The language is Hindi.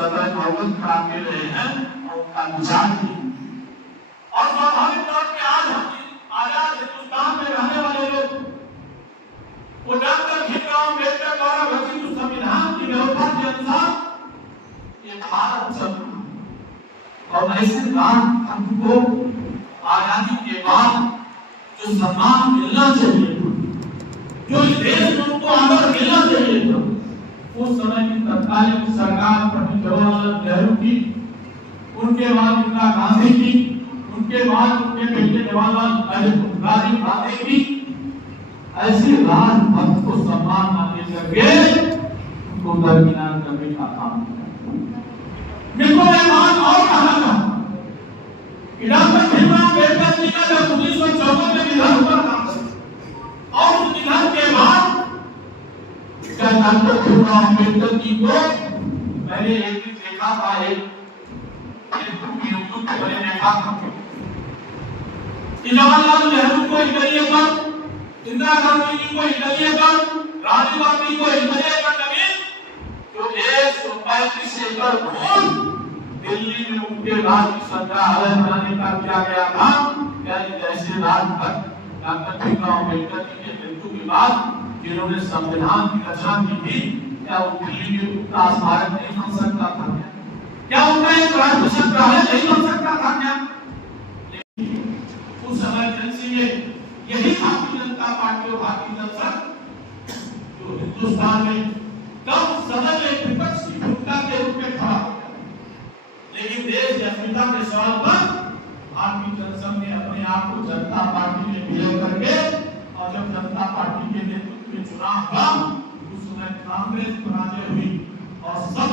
सदर नौबत खड़ा कर रहे हैं और उनका विचार भी। और स्वाभाविक तौर पे आज हम आजाद हिंदुस्तान में रहने वाले लोग वो डॉक्टर भीमराव अम्बेडकर द्वारा रचित संविधान की व्यवस्था के अनुसार ये भारत चल रहा है। और ऐसे राज हमको आजादी के बाद जो सम्मान मिलना चाहिए, जो इस देश में उनको आदर मिलना चाहिए था, उस समय की तत्कालीन सरकार पंडित जवाहरलाल नेहरू की, उनके बाद इंदिरा गांधी की, उनके बाद उनके बेटे जवाहरलाल नेहरू गांधी की, ऐसे राजभक्त को सम्मान न दे करके उनको दरकिनार करने का काम किया। मैं बात और कहना चाहूँ कि डॉक्टर भीमराव अम्बेडकर जी का जब 1954 में निधन हुआ था और उस निधन के बाद डॉक्टर भीमराव अम्बेडकर जी को मैंने एक दिन देखा था, एक यूट्यूब पर देखा था कि जवाहरलाल नेहरू को इंटरव्यू कर, इंदिरा गांधी जी को इंटरव्यू कर, राजीव गांधी को इंटरव्यू कर, जो 135 एकड़ भूमि दिल्ली में उनके राज की संग्रहालय बनाने का किया गया था। क्या ऐसे राजभक्त डॉक्टर भीमराव अम्बेडकर जी के मृत्यु के बाद जिन्होंने संविधान की रचना की थी, क्या वो दिल्ली में उनका स्मारक नहीं बन सकता था? क्या उनका एक राज्य संग्रहालय नहीं बन सकता था? क्या उस इमरजेंसी में यही भारतीय जनता पार्टी और भारतीय जनता जो हिंदुस्तान में कम सदन में विपक्ष की भूमिका के रूप में खड़ा, लेकिन देश की अस्मिता के सवाल पर भारतीय जनता ने अपने आप को जनता पार्टी में विलय करके, और जब जनता पार्टी के नेतृत्व में चुनाव हुआ उस समय कांग्रेस पराजय हुई और सब